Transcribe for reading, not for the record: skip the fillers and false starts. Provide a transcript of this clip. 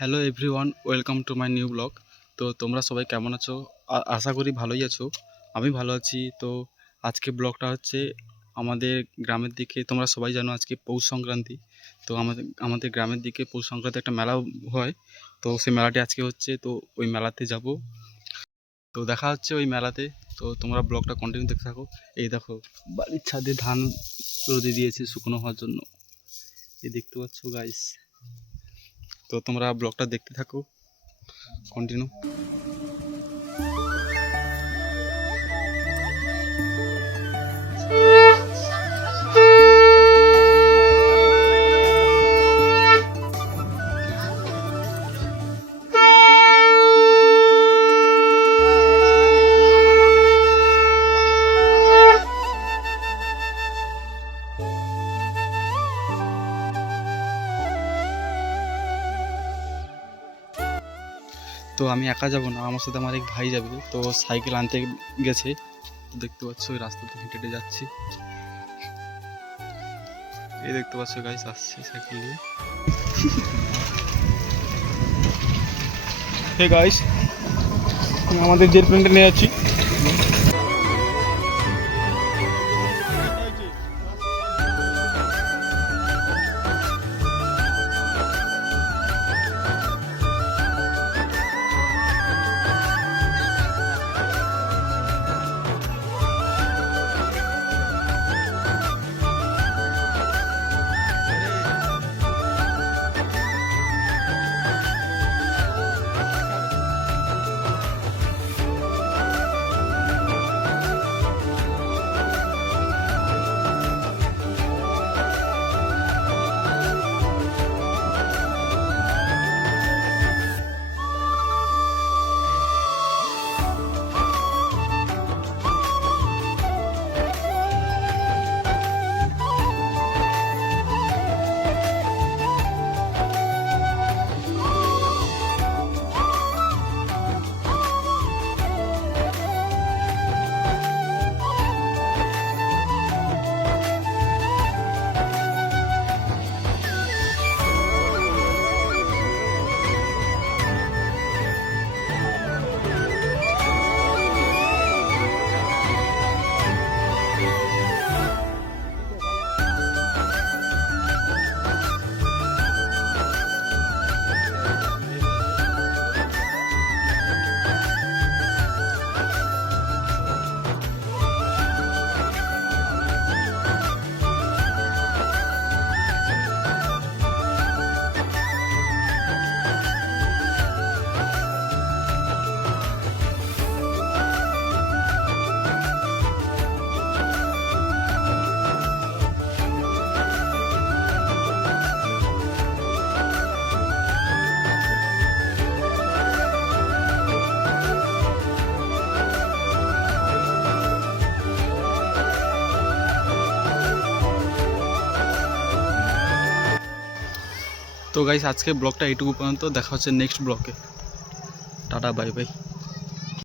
Hello everyone, welcome to my new blog. তো তোমরা সবাই কেমন আছো? আশা করি ভালোই আছো। আমি ভালো আছি। তো আজকে ব্লগটা হচ্ছে আমাদের গ্রামের দিকে। তোমরা সবাই জানো আজকে পৌষ সংক্রান্তি। তো আমাদের গ্রামের দিকে পৌষ সংক্রান্তি একটা মেলা হয়। তো সেই মেলাটি আজকে হচ্ছে, তো ওই মেলাতে যাব। তো দেখা হচ্ছে ওই মেলাতে। তো তোমরা ব্লগটা কন্টিনিউ দেখতে থাকো। এই দেখো, বাড়ির ছাদে ধান রোদে দিয়েছে শুকনো হওয়ার জন্য। এই দেখতে পাচ্ছ গাইস। তো তোমরা ব্লগটা দেখতে থাকো কন্টিনিউ। তো আমি একা যাব না, আমার সাথে আমার এক ভাই যাবে। তো সাইকেল আনতে গেছে। তো দেখতে পাচ্ছ ওই রাস্তাতে হেঁটে হেঁটে যাচ্ছি। এই দেখতে পাচ্ছ গাইস, আসছে সাইকেল নিয়ে। হে গাইস, আমাদের জেল প্যান্টটা নিয়ে যাচ্ছি। তো গাইস, আজকে ব্লগটা এইটুকু পর্যন্ত। দেখা হচ্ছে নেক্সট ব্লগে। Tata, bye bye.